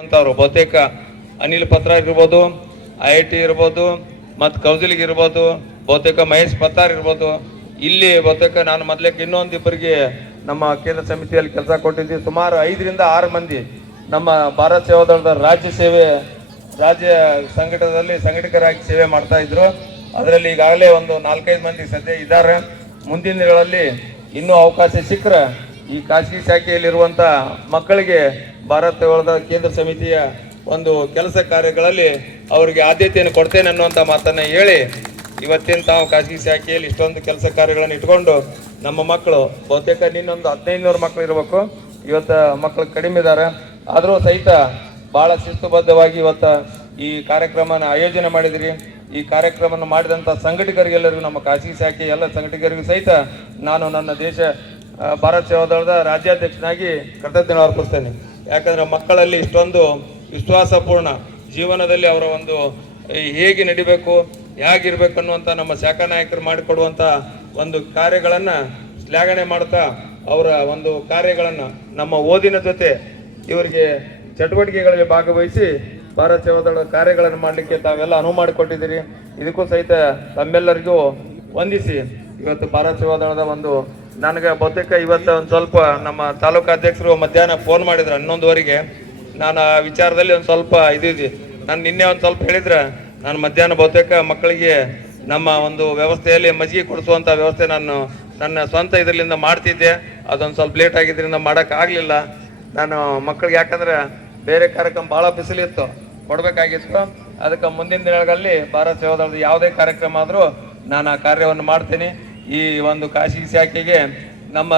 ಅಂತವ್ರು ಬಹುತೇಕ ಅನಿಲ್ ಪತ್ರ ಇರ್ಬೋದು, ಐ ಐ ಟಿ ಇರ್ಬೋದು, ಮತ್ತು ಕೌಜಲಿಗೆ ಇರ್ಬೋದು, ಬಹುತೇಕ ಮಹೇಶ್ ಪತ್ತಾರ್ ಇರ್ಬೋದು. ಇಲ್ಲಿ ಬಹುತೇಕ ನಾನು ಮೊದ್ಲೇಕ ಇನ್ನೊಂದಿಬ್ಬರಿಗೆ ನಮ್ಮ ಕೇಂದ್ರ ಸಮಿತಿಯಲ್ಲಿ ಕೆಲಸ ಕೊಟ್ಟಿದ್ದೀವಿ ಸುಮಾರು ಐದರಿಂದ ಆರು ಮಂದಿ ನಮ್ಮ ಭಾರತ ಸೇವಾದಳದ ರಾಜ್ಯ ಸೇವೆ, ರಾಜ್ಯ ಸಂಘಟನದಲ್ಲಿ ಸಂಘಟಕರಾಗಿ ಸೇವೆ ಮಾಡ್ತಾ ಇದ್ರು. ಅದರಲ್ಲಿ ಈಗಾಗಲೇ ಒಂದು ನಾಲ್ಕೈದು ಮಂದಿ ಸದ್ಯ ಇದ್ದಾರೆ. ಮುಂದಿನ ದಿನಗಳಲ್ಲಿ ಇನ್ನೂ ಅವಕಾಶ ಸಿಕ್ಕರೆ ಈ ಖಾಸಗಿ ಶಾಖೆಯಲ್ಲಿರುವಂಥ ಮಕ್ಕಳಿಗೆ ಭಾರತ ಕೇಂದ್ರ ಸಮಿತಿಯ ಒಂದು ಕೆಲಸ ಕಾರ್ಯಗಳಲ್ಲಿ ಅವರಿಗೆ ಆದ್ಯತೆಯನ್ನು ಕೊಡ್ತೇನೆ ಅನ್ನುವಂಥ ಮಾತನ್ನು ಹೇಳಿ ಇವತ್ತಿನ ತಾವು ಖಾಸಗಿ ಶಾಖೆಯಲ್ಲಿ ಇಷ್ಟೊಂದು ಕೆಲಸ ಕಾರ್ಯಗಳನ್ನು ಇಟ್ಕೊಂಡು ನಮ್ಮ ಮಕ್ಕಳು, ಬಹುತೇಕ ನಿನ್ನೊಂದು ಹದಿನೈದುನೂರು ಮಕ್ಕಳು ಇರಬೇಕು, ಇವತ್ತು ಮಕ್ಕಳು ಕಡಿಮೆ ಇದ್ದಾರೆ ಆದರೂ ಸಹಿತ ಭಾಳ ಶಿಸ್ತುಬದ್ಧವಾಗಿ ಇವತ್ತ ಈ ಕಾರ್ಯಕ್ರಮನ ಆಯೋಜನೆ ಮಾಡಿದಿರಿ. ಈ ಕಾರ್ಯಕ್ರಮವನ್ನು ಮಾಡಿದಂಥ ಸಂಘಟಕರಿಗೆಲ್ಲರಿಗೂ, ನಮ್ಮ ಖಾಸಗಿ ಶಾಖೆ ಎಲ್ಲ ಸಂಘಟಕರಿಗೂ ಸಹಿತ ನಾನು ನನ್ನ ದೇಶ ಆ, ಸೇವಾ ದಳದ ರಾಜ್ಯಾಧ್ಯಕ್ಷನಾಗಿ ಕೃತಜ್ಞತೆ ಅರ್ಪಿಸ್ತೇನೆ. ಯಾಕಂದ್ರೆ ಮಕ್ಕಳಲ್ಲಿ ಇಷ್ಟೊಂದು ವಿಶ್ವಾಸಪೂರ್ಣ ಜೀವನದಲ್ಲಿ ಅವರ ಒಂದು ಹೇಗೆ ನಡಿಬೇಕು ಹೇಗಿರ್ಬೇಕು ಅನ್ನುವಂಥ ನಮ್ಮ ಶಾಖಾ ನಾಯಕರು ಮಾಡಿಕೊಡುವಂಥ ಒಂದು ಕಾರ್ಯಗಳನ್ನ ಶ್ಲಾಘನೆ ಮಾಡ್ತಾ ಅವರ ಒಂದು ಕಾರ್ಯಗಳನ್ನ ನಮ್ಮ ಓದಿನ ಜೊತೆ ಇವರಿಗೆ ಚಟುವಟಿಕೆಗಳಲ್ಲಿ ಭಾಗವಹಿಸಿ ಭಾರತ ಸೇವಾದಳ ಕಾರ್ಯಗಳನ್ನು ಮಾಡಲಿಕ್ಕೆ ತಾವೆಲ್ಲ ಅನುವು ಮಾಡಿಕೊಟ್ಟಿದ್ದೀರಿ. ಇದಕ್ಕೂ ಸಹಿತ ತಮ್ಮೆಲ್ಲರಿಗೂ ವಂದಿಸಿ ಇವತ್ತು ಭಾರತ ಸೇವಾದಳದ ಒಂದು ನನಗೆ ಬಹುತೇಕ ಇವತ್ತು ಒಂದು ಸ್ವಲ್ಪ ನಮ್ಮ ತಾಲೂಕು ಅಧ್ಯಕ್ಷರು ಮಧ್ಯಾಹ್ನ ಫೋನ್ ಮಾಡಿದ್ರು ಹನ್ನೊಂದುವರೆಗೆ. ನಾನು ಆ ವಿಚಾರದಲ್ಲಿ ಒಂದು ಸ್ವಲ್ಪ ಇದಿದ್ವಿ ನಾನು ನಿನ್ನೆ ಒಂದು ಸ್ವಲ್ಪ ಹೇಳಿದ್ರೆ, ನಾನು ಮಧ್ಯಾಹ್ನ ಬಹುತೇಕ ಮಕ್ಕಳಿಗೆ ನಮ್ಮ ಒಂದು ವ್ಯವಸ್ಥೆಯಲ್ಲಿ ಮಜ್ಜಿಗೆ ಕೊಡಿಸುವಂಥ ವ್ಯವಸ್ಥೆ ನಾನು ನನ್ನ ಸ್ವಂತ ಇದರಿಂದ ಮಾಡ್ತಿದ್ದೆ. ಅದೊಂದು ಸ್ವಲ್ಪ ಲೇಟ್ ಆಗಿದ್ದರಿಂದ ಮಾಡೋಕ್ಕಾಗಲಿಲ್ಲ ನಾನು ಮಕ್ಕಳಿಗೆ ಯಾಕಂದ್ರೆ ಬೇರೆ ಕಾರ್ಯಕ್ರಮ ಭಾಳ ಬಿಸಿಲಿತ್ತು, ಕೊಡಬೇಕಾಗಿತ್ತು. ಅದಕ್ಕೆ ಮುಂದಿನ ದಿನಗಳಲ್ಲಿ ಭಾರತ ಸೇವಾದಳದ ಯಾವುದೇ ಕಾರ್ಯಕ್ರಮ ಆದರೂ ನಾನು ಆ ಕಾರ್ಯವನ್ನು ಮಾಡ್ತೀನಿ. ಈ ಒಂದು ಖಾಸಗಿ ಶಾಖೆಗೆ ನಮ್ಮ